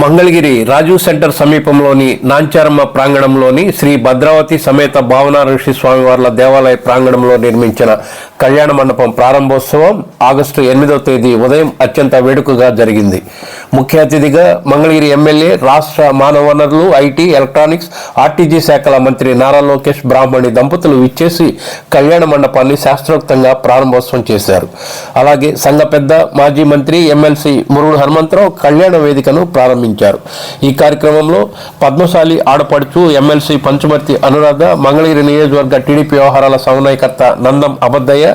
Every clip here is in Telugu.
మంగళగిరి రాజీవ్ సెంటర్ సమీపంలోని నాంచారమ్మ ప్రాంగణంలోని శ్రీ భద్రావతి సమేత భావన ఋషి స్వామివార్ల దేవాలయ ప్రాంగణంలో నిర్మించిన కళ్యాణ మండపం ప్రారంభోత్సవం ఆగస్టు ఎనిమిదవ తేదీ ఉదయం అత్యంత వేడుకగా జరిగింది. ముఖ్య అతిథిగా మంగళగిరి ఎమ్మెల్యే రాష్ట్ర మానవ వనరులు ఐటీ ఎలక్ట్రానిక్స్ ఆర్టీజీ శాఖల మంత్రి నారా లోకేష్ బ్రాహ్మణి దంపతులు ఇచ్చేసి కళ్యాణ మండపాన్ని శాస్త్రోక్తంగా ప్రారంభోత్సవం చేశారు. అలాగే సంఘ పెద్ద మాజీ మంత్రి ఎమ్మెల్సీ మురుడు హనుమంతరావు కళ్యాణ వేదికను ప్రారంభించారు. ఈ కార్యక్రమంలో పద్మశాలి ఆడపడుచు ఎమ్మెల్సీ పంచుమర్తి అనురాధ మంగళగిరి నియోజకవర్గ టీడీపీ వ్యవహారాల సమన్వయకర్త నందం అబద్దయ్య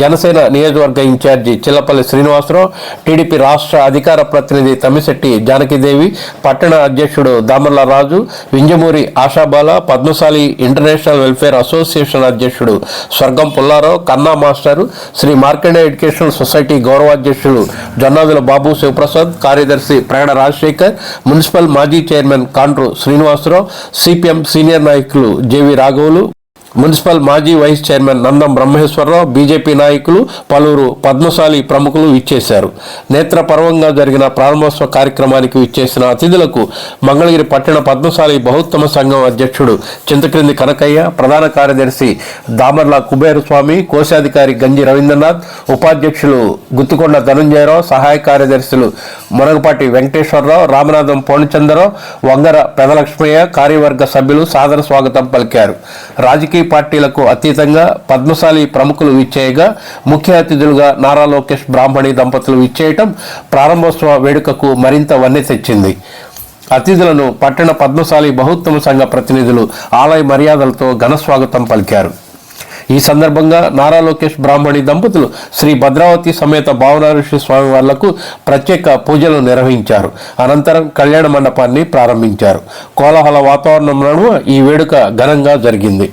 జనసేన నియోజకవర్గ ఇన్ఛార్జి చిల్లపల్లి శ్రీనివాసరావు టీడీపీ రాష్ట్ర అధికార ప్రతినిధి తమ్మిశెట్టి జానకిదేవి పట్టణ అధ్యక్షుడు Damarla Raju Vinjamuri Ashabala Padmasali international welfare association అధ్యక్షుడు Swargam Pullarao Kanna master Sri Markande educational society గౌరవాధ్యక్షుడు Jonnadula Babu Sivaprasad కార్యదర్శి ప్రేణ రాజశేఖర్ మున్సిపల్ మాజీ chairman Kandru Srinivasarao CPM senior నాయకులు జేవి రాఘవులు. మున్సిపల్ మాజీ vice chairman Nandam Brahmeswararao BJP నాయకులు పలువురు పద్మశాలి ప్రముఖులు ఇచ్చేశారు నేత్రపర్వంగా జరిగిన ప్రారంభోత్సవ కార్యక్రమానికి ఇచ్చేసిన అతిథులకు మంగళగిరి పట్టణ పద్మశాలి బహుత్తమ సంఘం అధ్యక్షుడు చింతక్రింది కనకయ్య ప్రధాన కార్యదర్శి దామర్ల కుబేరస్వామి కోశాధికారి గంజి రవీంద్రనాథ్ ఉపాధ్యక్షులు గుత్తుకొండ ధనుంజయరావు సహాయ కార్యదర్శులు మునగపాటి వెంకటేశ్వరరావు రామనాథం పూర్ణచంద్రరావు వంగర పెదలక్ష్మయ్య కార్యవర్గ సభ్యులు సాదర స్వాగతం పలికారు. రాజకీయ పార్టీలకు అతీతంగా పద్మశాలి ప్రముఖులు విచ్చేయగా ముఖ్య అతిథులుగా నారా లోకేష్ బ్రాహ్మణి దంపతులు విచ్చేయటం ప్రారంభోత్సవ వేడుకకు మరింత వన్నె తెచ్చింది అతిథులను పట్టణ పద్మశాలి బహుత్తమ సంఘ ప్రతినిధులు ఆలయ మర్యాదలతో ఘన స్వాగతం పలికారు. ఈ సందర్భంగా నారా లోకేష్ బ్రాహ్మణి దంపతులు శ్రీ భద్రావతి సమేత భావనాఋషి స్వామి వాళ్ళకు ప్రత్యేక పూజలు నిర్వహించారు. అనంతరం కళ్యాణ మండపాన్ని ప్రారంభించారు. కోలాహల వాతావరణం నడుమ ఈ వేడుక ఘనంగా జరిగింది.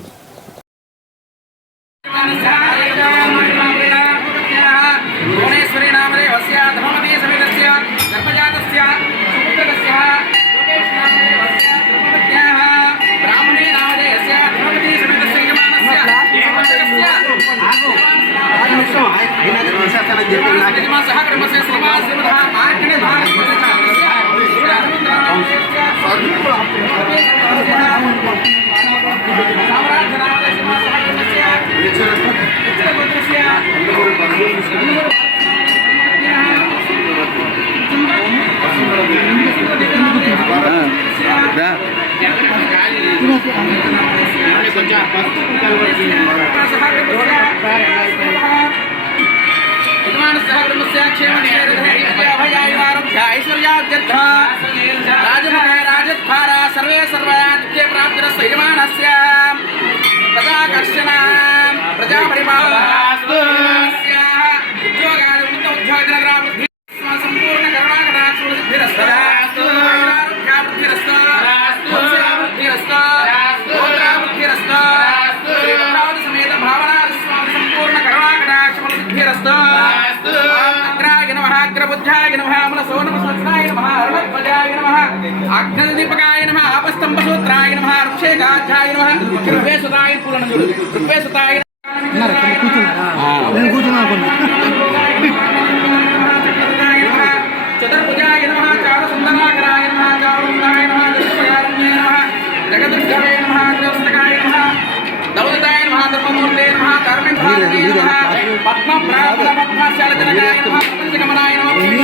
సర్వే సర్వయాత్య ప్రాప్తిరస్య యజమానస్య ప్రజాకర్షణ ప్రజా ఉద్యోగాలు ఉన్నత ఉద్యోగ సంపూర్ణ సమేత అగ్రబుద్ధాయ నమ మనసో నమ స్వస్నాయ నమ హరణధ్వజాయ నమ అగ్నదీపకాయ నమ ఆపస్తంభసూత్రాయ నమ ఋక్షేకాధ్యాయ నమ కృపేసుతాయ పూర్ణజుడు కృపేసుతాయ నేను కూర్చున్నా అనుకున్నా చతుర్భుజాయ నమ చారుసుందరాకరాయ నమ చారుందాయ నమ జగత్పయారణ్యే నమ జగదుర్గవే నమ జగస్తకాయ నమ దౌలతాయ నమ ధర్మమూర్తే నమ కర్మికాయ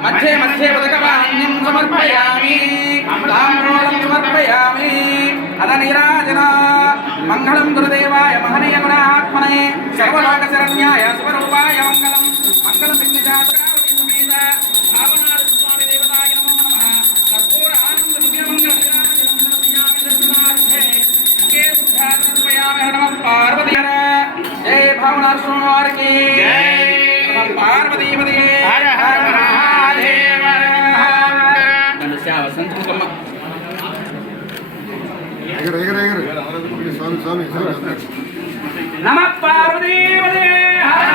నమః మధ్యే మధ్యే ఉదకవాన్యం సమర్పయామి తామ్రోళం సమర్పయామి అదనిరాజన మంగళం గురుదేవాయ మహనీయ గుణాత్మనే సర్వలోక శరణ్యాయ స్వరూపాయ మంగళం మంగళం విఘ్నజాతకావళి సమేత భావనాథ స్వామి దేవతాయ నమో నమః కర్పూర ఆనంద దివ్యమంగళ విరాజనం సమర్పయామి దర్శనార్థే ముఖే శుద్ధాత్మయామి నమః పార్వతీ జయ భావనాథ స్వామి సంతకమ్మ ఎగరు ఎగరు ఎగరు స్వామి స్వామి. నమ పార్వతీపతియే హర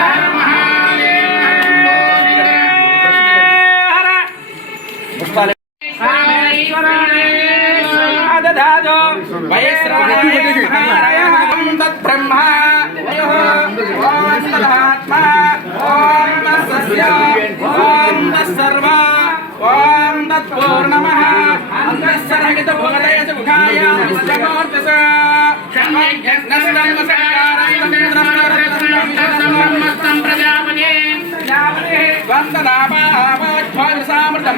హర పుష్పాలు దదాదో వయస్రాణాయ మహారయం తద్బ్రహ్మ ఓం తదాత్మా ఓం తత్సస్య ఓం తత్సర్వ ఓం తత్పూర్ణమః అంతఃసరహిత భూతయ సుఖాయ విశ్వమూర్తిస వందనామావధ్వసామృతం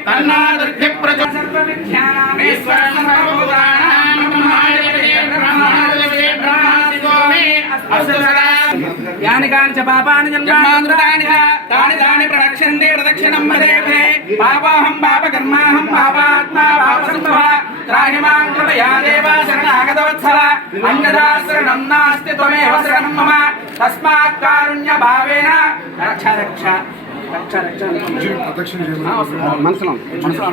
నమ బలవిజ్ఞానాయ నమో బలాయ నమో బలప్రమదనాయ శశ్వభూతమనోన్మనాయ నమః కాత్యాయనాయ విద్మహే కన్యాకుమార్య ధీమహి తన్నో దుర్భి ప్రచో సర్వవిద్యానామేశ్వర సర్వభూతానాం బ్రహ్మాధిపతే బ్రహ్మాధిపతే బ్రహ్మాదిగో మే అస్తు సదా యాని కాంచ పాపాని జన్మాంతరాని చ తాని తాని ప్రదక్షిణంతే ప్రదక్షిణం మదేవే పాపాహం పాపకర్మాహం పాపాత్మా పాపసంభవ త్రాహి మాం కృపయా దేవ శరణాగతవత్సల. అన్యథా శరణం నాస్తి త్వమేవ శరణం మమ. తస్మాత్ కారుణ్య భావేన రక్ష రక్ష. ప్రదక్షిణ మనసులో మనసులో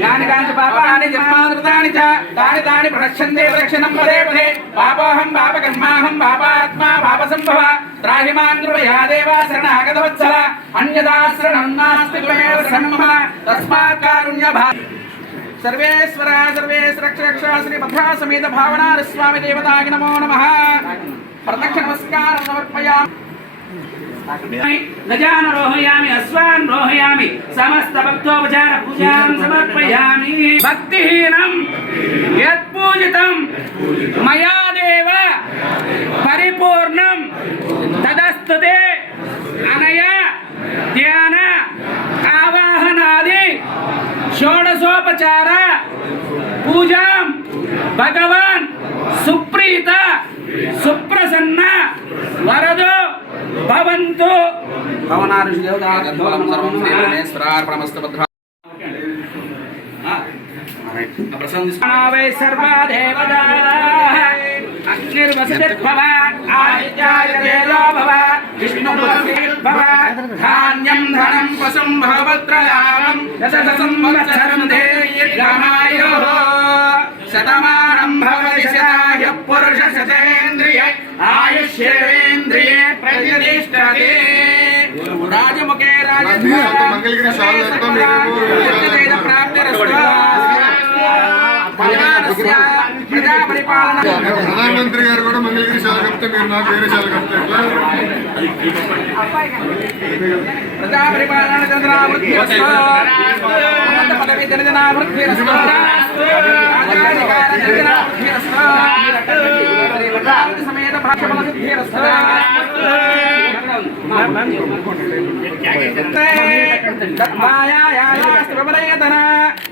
యాని కాంచ పాపాని జన్మాదృతాని చ తాని తాని ప్రదక్షిణే ప్రదక్షిణం పదే పదే పాపోహం పాపకర్మాహం పాపాత్మా పాపసంభవ త్రాహి మాం కృపయా దేవ శరణాగతవత్సల అన్యదా శరణం నాస్తి శరణం మమ తస్మాత్ కారుణ్య భా సర్వేశ్వర సర్వేశ్వర రక్ష రక్ష శ్రీ భద్రా సమేత భావనార స్వామి దేవతాకి నమో నమ. ప్రత్యక్ష నమస్కారం సమర్పయా గజాన్ రోహయామి అశ్వాన్ రోహయామి సమస్త భక్తోపచార పూజాం సమర్పయామి. భక్తిహీనం యత్పూజితం మయా దేవ పరిపూర్ణం తదస్తుతే అనయ ध्यान आवाहन आदि षोडशोपचार पूजा भगवान सुप्रीत सुप्रसन्न वरद भवन्तु सर्वा देवता अग्निर्वसित भवा ధాన్యం ధనం పశుం భవత్రయామం దశ సంవత్సరం దీర్ఘమాయో శతమానం భవతి శతాయ పురుష శతేంద్రియ ఆయుష్యేంద్రియే ప్రతిష్టతే రాజముఖే మంగళగిరి శాల లెక్క ప్రధానమంత్రి గారు కూడా మంగళగిరి చాలా కప్తే మీరు నాకు వేరే చాలా కప్తే ఎట్లా? సమేత భాష సిద్ధిరస్తు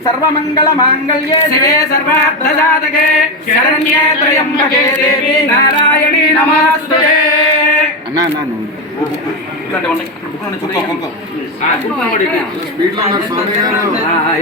సర్వమంగళ మాంగళ్యే శివే సర్వార్థజాతకే శరణ్యే త్రయంబకే దేవి నారాయణీ నమస్తే స్పీడ్ లో ఉన్నారు స్వామి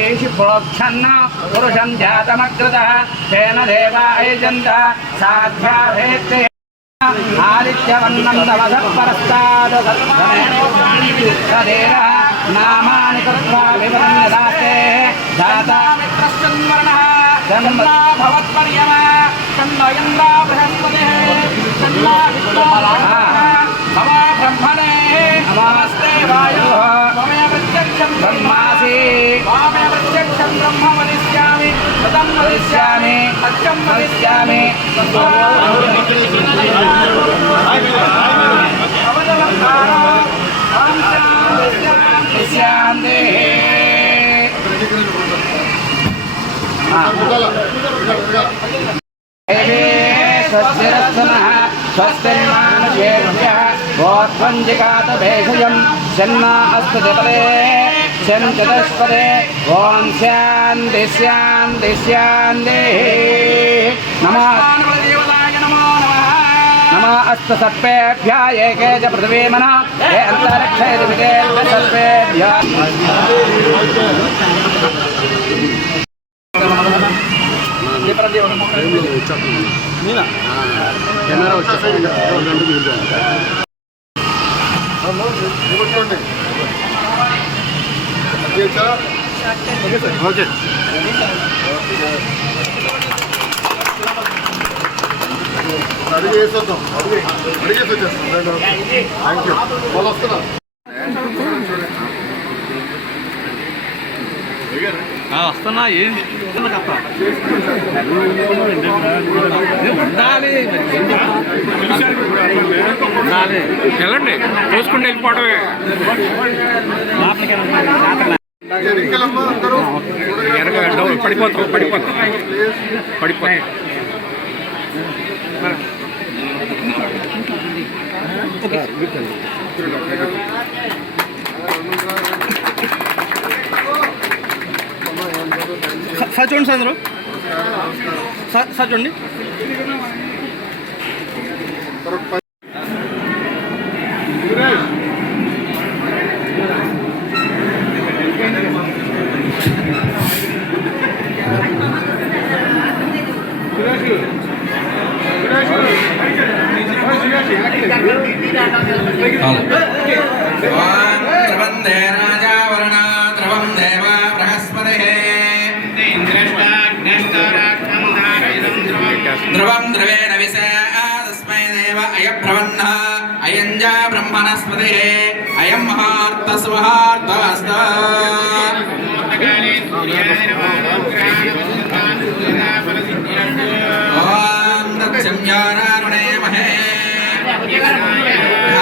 देवैषि प्रोक्षन्न पुरुषं जातमग्रतः तेन देवायजन्त साध्या भेत्ते आदित्यवन्नं तमसत्परस्ताद् नामानि कृत्वा विवन्यदाते दाता मित्रश्चन्मरणः जन्मा भवत्पर्यम। तन्नयन्दा बृहस्पतिः। तन्ना विश्वमलाः मम ब्रह्मणे। नमस्ते वायोः। ब्रह्मासि। ममे प्रत्यक्षं ब्रह्म वदिष्यामि। तदं वदिष्यामि। सत्यं वदिष्यामि। स्वस्तिरत्नः स्वस्तिर्मानुषेभ्यः। गोत्वञ्जिकात भेषजं जन्मा अस्तु जपदे शं चतुष्पदे ॐ शान्ति शान्ति शान्तिः नमः नमो नमः नमः अस्तु सर्पेभ्यः एके च पृथिवीमनः ये अन्तरिक्षे सर्पेभ्यः నిలబడుకోండి. అధ్యక్ష. ఓకే అడిగి వేసేద్దాం. అడిగి. అడిగేసి వచ్చేస్తాం. థ్యాంక్ యూ వాళ్ళు వస్తున్నారు. వస్తున్నా ఏంది వెళ్ళండి చూసుకుంటూ వెళ్ళిపోవడమే. పడిపోతాం పడిపోతాం. పడిపోతాం సార్ చూడండి సార్ అందరూ. సార్ సార్ చూడండి.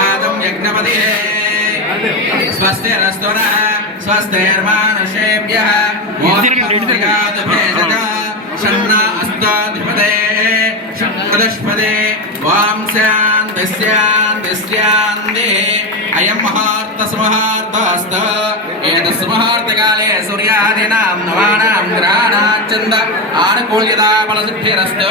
ఆదం యజ్ఞపతి. స్వస్తిరస్తున స్వస్తిర్మానుషేభ్య షన్నా అస్తాధిపతే షణ్మదష్పదే వాం శాంతి శాంతి శాంతి అయం మహార్థ సమహార్థాస్త ఏతస్మహార్థకాలే సూర్యాదీనాం నవానాం గ్రహాణాచంద ఆనుకూల్యతా బలసిద్ధిరస్తు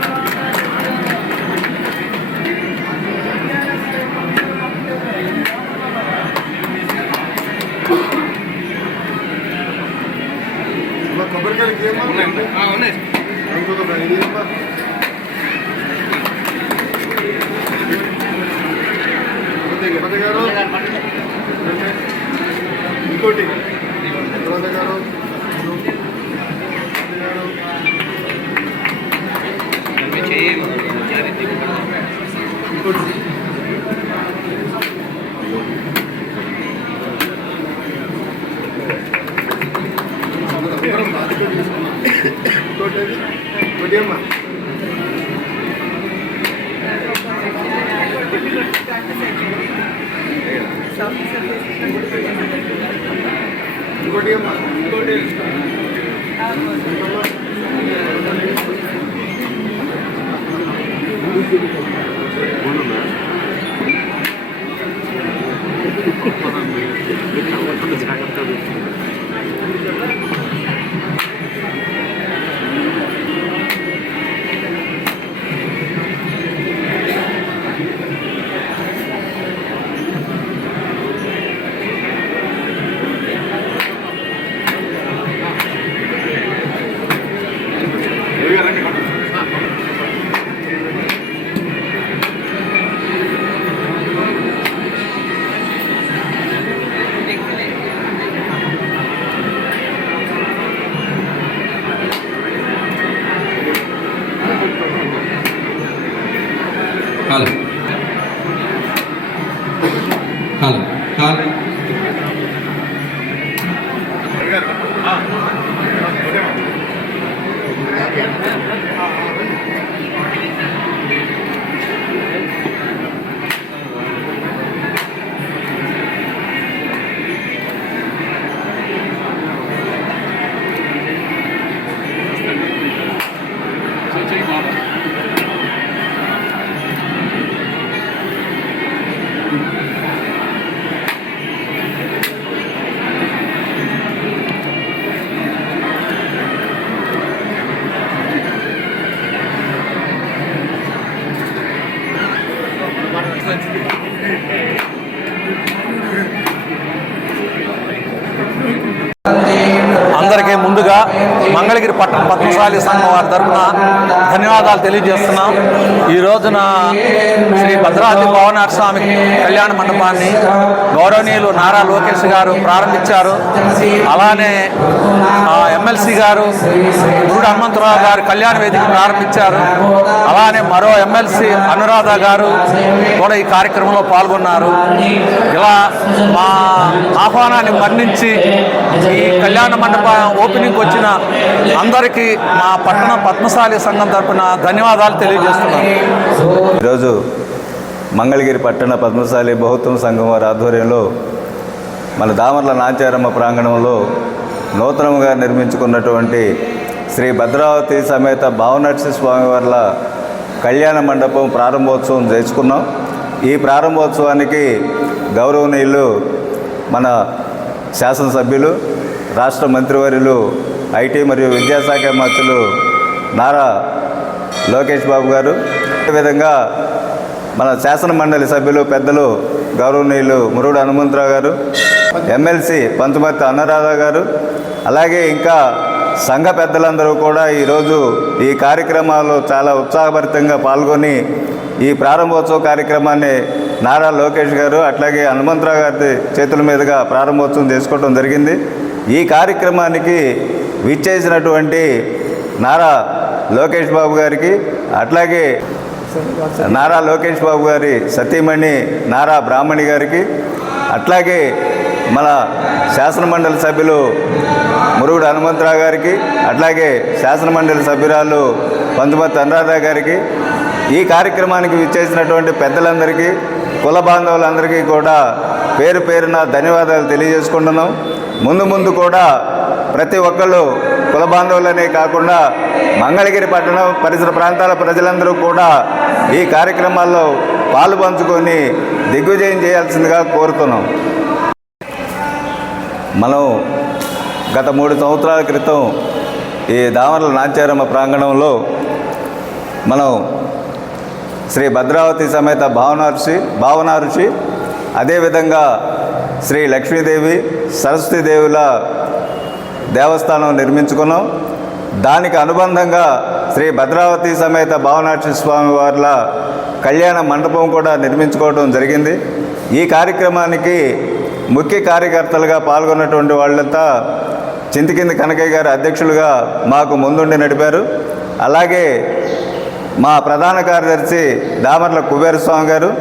పద్మశాలి సంఘం వారి తరఫున ధన్యవాదాలు తెలియజేస్తున్నాం. ఈ రోజున శ్రీ భద్రాద్రి భవనాథ స్వామి కళ్యాణ మండపాన్ని గౌరవనీయులు నారా లోకేష్ గారు ప్రారంభించారు. అలానే ఆ, ఎమ్మెల్సీ గారు గురుడు హనుమంతరావు గారు కళ్యాణ వేదిక ప్రారంభించారు. అలానే మరో ఎమ్మెల్సీ అనురాధ గారు కూడా ఈ కార్యక్రమంలో పాల్గొన్నారు. ఇలా మా ఆహ్వానాన్ని మన్నించి ఈ కళ్యాణ మండప ఓపెనింగ్ వచ్చిన అందరికీ మా పట్టణ పద్మశాలి సంఘం తరపున ధన్యవాదాలు తెలియజేస్తున్నాను. ఈరోజు మంగళగిరి పట్టణ పద్మశాలి బహుత్వం సంఘం వారి ఆధ్వర్యంలో మన దామర్ల నాచారమ్మ ప్రాంగణంలో నూతనంగా నిర్మించుకున్నటువంటి శ్రీ భద్రావతి సమేత భావనర్సి స్వామివార్ల కళ్యాణ మండపం ప్రారంభోత్సవం చేసుకున్నాం ఈ ప్రారంభోత్సవానికి గౌరవనీయులు మన శాసనసభ్యులు రాష్ట్ర మంత్రివర్యులు ఐటీ మరియు విద్యాశాఖ మంత్రులు నారా లోకేష్ బాబు గారు. అదేవిధంగా మన శాసన మండలి సభ్యులు పెద్దలు గౌరవనీయులు మురుడు హనుమంతరావు గారు ఎమ్మెల్సీ పంచమర్తి అన్నరాధ గారు అలాగే ఇంకా సంఘ పెద్దలందరూ కూడా ఈరోజు ఈ కార్యక్రమాల్లో చాలా ఉత్సాహభరితంగా పాల్గొని ఈ ప్రారంభోత్సవ కార్యక్రమాన్ని నారా లోకేష్ గారు అట్లాగే హనుమంతరావు గారి చేతుల మీదుగా ప్రారంభోత్సవం చేసుకోవడం జరిగింది. ఈ కార్యక్రమానికి విచ్చేసినటువంటి నారా లోకేష్ బాబు గారికి అట్లాగే నారా లోకేష్ బాబు గారి సతీమణి నారా బ్రాహ్మణి గారికి అట్లాగే మన శాసనమండలి సభ్యులు మురుగుడు హనుమంతరావు గారికి అట్లాగే శాసనమండలి సభ్యురాలు పంతుమతి అనురాధ గారికి ఈ కార్యక్రమానికి విచ్చేసినటువంటి పెద్దలందరికీ కుల బాంధవులందరికీ కూడా పేరు పేరున ధన్యవాదాలు తెలియజేసుకుంటున్నాం. ముందు ముందు కూడా ప్రతి ఒక్కళ్ళు కుల బాంధవులనే కాకుండా మంగళగిరి పట్టణం పరిసర ప్రాంతాల ప్రజలందరూ కూడా ఈ కార్యక్రమాల్లో పాలు పంచుకొని దిగ్విజయం చేయాల్సిందిగా కోరుతున్నాం. మనం గత మూడు సంవత్సరాల క్రితం ఈ దామర్ల నాచారమ్మ ప్రాంగణంలో మనం శ్రీ భద్రావతి సమేత భావనార్షి భావనారుషి అదేవిధంగా శ్రీ లక్ష్మీదేవి సరస్వతీదేవుల దేవస్థానం నిర్మించుకున్నాం. దానికి అనుబంధంగా శ్రీ భద్రావతి సమేత భావనాక్షి స్వామి వార్ల కళ్యాణ మండపం కూడా నిర్మించుకోవడం జరిగింది. ఈ కార్యక్రమానికి ముఖ్య కార్యకర్తలుగా పాల్గొన్నటువంటి వాళ్ళంతా చింతకింది కనకయ్య గారు అధ్యక్షులుగా మాకు ముందుండి నడిపారు. అలాగే మా ప్రధాన కార్యదర్శి దామర్ల కుబేరస్వామి గారు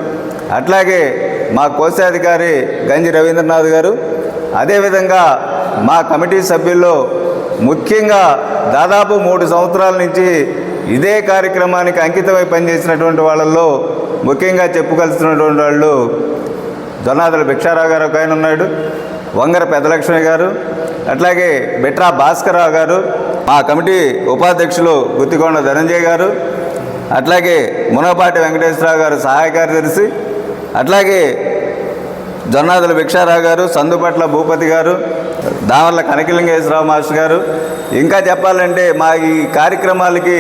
అట్లాగే మా కోశాధికారి గంజి రవీంద్రనాథ్ గారు. అదేవిధంగా మా కమిటీ సభ్యుల్లో ముఖ్యంగా దాదాపు మూడు సంవత్సరాల నుంచి ఇదే కార్యక్రమానికి అంకితమై పనిచేసినటువంటి వాళ్ళల్లో ముఖ్యంగా చెప్పుకలుస్తున్నటువంటి వాళ్ళు జొన్నాదుల భిక్షారావు గారు ఒక ఆయన ఉన్నాడు వంగర పెద్దలక్ష్మి గారు అట్లాగే బిట్రా భాస్కరరావు గారు మా కమిటీ ఉపాధ్యక్షులు గుత్తికొండ ధనంజయ్ గారు అట్లాగే మునపాటి వెంకటేశ్వరరావు గారు సహాయ కార్యదర్శి అట్లాగే జొన్నాదుల భిక్షారావు గారు సందుపట్ల భూపతి గారు దావర్ల కనకలింగేశ్వరరావు మాస్టర్ గారు. ఇంకా చెప్పాలంటే మా ఈ కార్యక్రమాలకి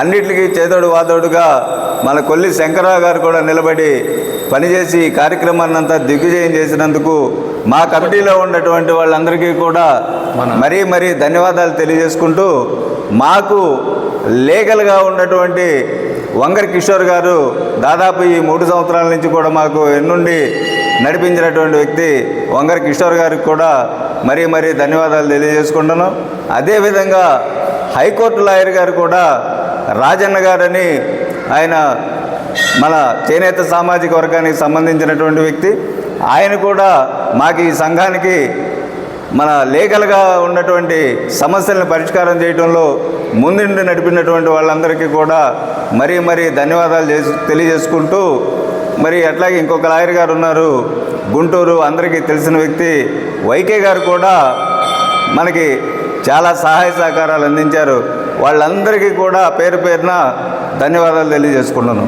అన్నిటికీ చేదోడు వాదోడుగా మన కొల్లి శంకరరావు గారు కూడా నిలబడి పనిచేసి ఈ కార్యక్రమాన్ని అంతా దిగ్విజయం చేసినందుకు మా కమిటీలో ఉన్నటువంటి వాళ్ళందరికీ కూడా మరీ మరీ ధన్యవాదాలు తెలియజేసుకుంటూ మాకు లీగల్గా ఉన్నటువంటి వంగర్ కిషోర్ గారు దాదాపు ఈ మూడు సంవత్సరాల నుంచి కూడా మాకు ఎన్నుండి నడిపించినటువంటి వ్యక్తి వంగర్ కిషోర్ గారికి కూడా మరీ మరీ ధన్యవాదాలు తెలియజేసుకుంటున్నాం. అదేవిధంగా హైకోర్టు లాయర్ గారు కూడా రాజన్న గారని ఆయన మన చేనేత సామాజిక వర్గానికి సంబంధించినటువంటి వ్యక్తి. ఆయన కూడా మాకు ఈ సంఘానికి మన లీగల్గా ఉన్నటువంటి సమస్యలను పరిష్కారం చేయడంలో ముందుండి నడిపినటువంటి వాళ్ళందరికీ కూడా మరీ మరీ ధన్యవాదాలు తెలియజేసుకుంటూ మరి అట్లాగే ఇంకొక లాయర్ గారు ఉన్నారు గుంటూరు అందరికీ తెలిసిన వ్యక్తి వైకే గారు కూడా మనకి చాలా సహాయ సహకారాలు అందించారు. వాళ్ళందరికీ కూడా పేరు పేరున ధన్యవాదాలు తెలియజేసుకుంటున్నాను.